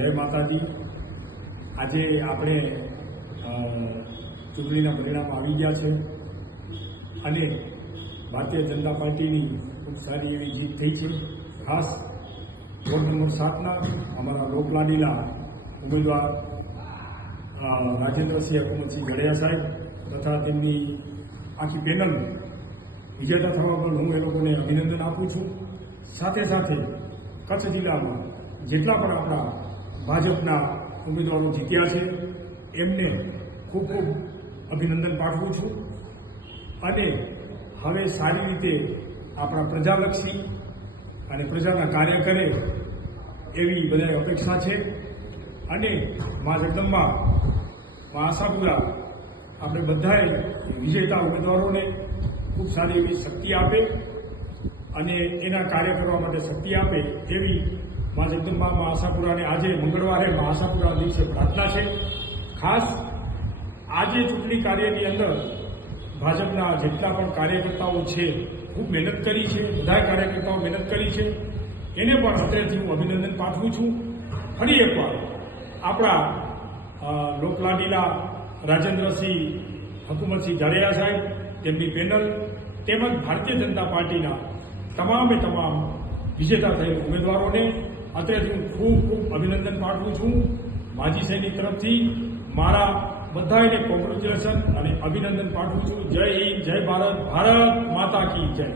જય માતાજી। આજે આપણે ચૂંટણીના પરિણામ આવી ગયા છે અને ભારતીય જનતા પાર્ટીની ખૂબ સારી એવી જીત થઈ છે। ખાસ વોર્ડ નંબર 7ના અમારા લોકલાડીલા ઉમેદવાર રાજેન્દ્રસિંહ હકુમતસિંહ ગળિયા સાહેબ તથા તેમની આખી પેનલ વિજેતા થવા પર હું એ લોકોને અભિનંદન આપું છું। સાથે સાથે કચ્છ જિલ્લામાં જેટલા પણ આપણા ભાજપના ઉમેદવારો જીત્યા છે એમને ખૂબ ખૂબ અભિનંદન પાઠવું છું અને હવે સારી રીતે આપણા પ્રજાલક્ષી અને પ્રજાના કાર્ય કરે એવી બધાય અપેક્ષા છે અને મા જગદંબા મા આશાપુરા આપણે બધાએ વિજેતા ઉમેદવારોને ખૂબ સારી એવી શક્તિ આપે અને એના કાર્ય કરવા માટે શક્તિ આપે એવી મા જગદંબા મા આશાપુરાને આજે મંગળવારે મા આશાપુરા દિવસે પ્રાર્થના છે। ખાસ આજે ચૂંટણી કાર્યની અંદર ભાજપના જેટલા પણ કાર્યકર્તાઓ છે ખૂબ મહેનત કરી છે, બધા કાર્યકર્તાઓ મહેનત કરી છે, એને પણ અત્યારથી હું અભિનંદન પાઠવું છું। ફરી એકવાર આપણા લોકલાડીલા રાજેન્દ્રસિંહ હકુમતસિંહ ઝાડેરા સાહેબ, તેમની પેનલ તેમજ ભારતીય જનતા પાર્ટીના તમામે તમામ વિજેતા થયેલ ઉમેદવારોને અત્યારથી હું ખૂબ ખૂબ અભિનંદન પાઠવું છું। માજી સૈનિક તરફથી મારા બધાને કોંગ્રેચ્યુલેશન અને અભિનંદન પાઠવું છું। જય હિન્દ, જય ભારત, ભારત માતા કી જય।